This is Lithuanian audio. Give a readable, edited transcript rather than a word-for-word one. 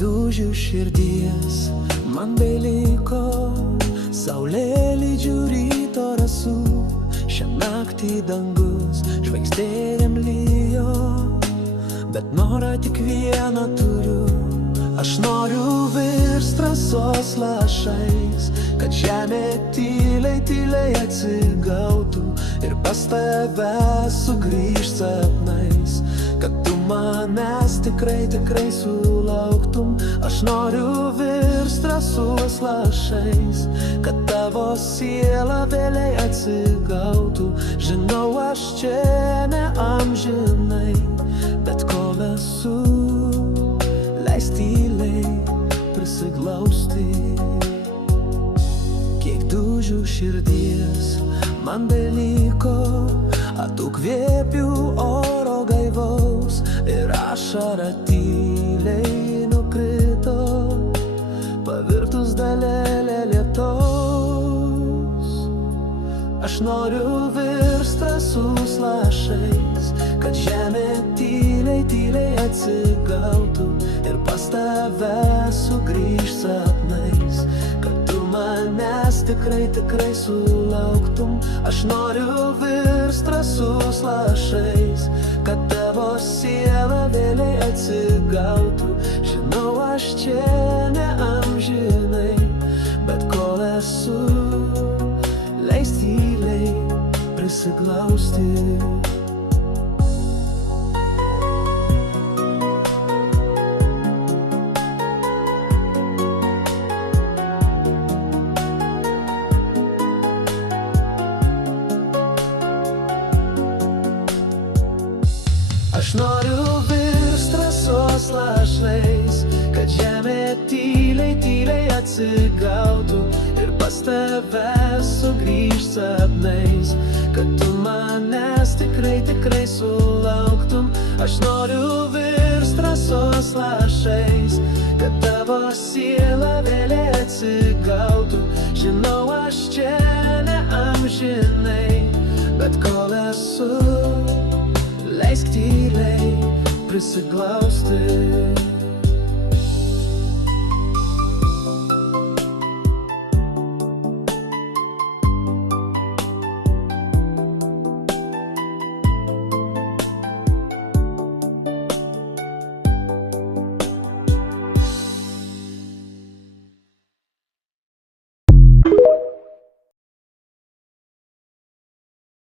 dūžių širdies man beliko, saulėlydžių ryto rasų, šią naktį dangus žvaigždėm lijo, bet norą tik vieną turiu. Aš noriu virst rasos lašais, kad žemė tyliai, tyliai atsigautų ir pas tave sugrįžt sapnais, kad tu manęs tikrai, tikrai sulauktum. Aš noriu virst rasos lašais, kad tavo siela vėliai atsigautų. Žinau, aš čia ne amžinai, bet kol esu, leis tyliai prisiglausti. Kiek dūžių širdies man beliko, atokvėpių oro gaivaus ir ašara tyliai nukrito, pavirtus dalelė lietaus. Aš noriu virst rasos lašais, kad žemė tyliai, tyliai atsigautų ir pas tave sugrįžt sapnais, kad tu manęs tikrai, tikrai sulauktum. Aš noriu virst rasos lašais, kad tavo siela vėliai atsigautų. Žinau, aš čia ne amžinai, bet kol esu, leis tyliai prisiglausti. Aš noriu virst rasos lašais, kad žemė tyliai, tyliai atsigautų ir pas tave sugrįžt sapnais, kad tu manęs tikrai, tikrai sulauktum. Aš noriu virst rasos lašais, kad tavo siela vėliai atsigautų. Žinau, aš čia ne amžinai, bet kol esu, leisk tyliai prisiglausti.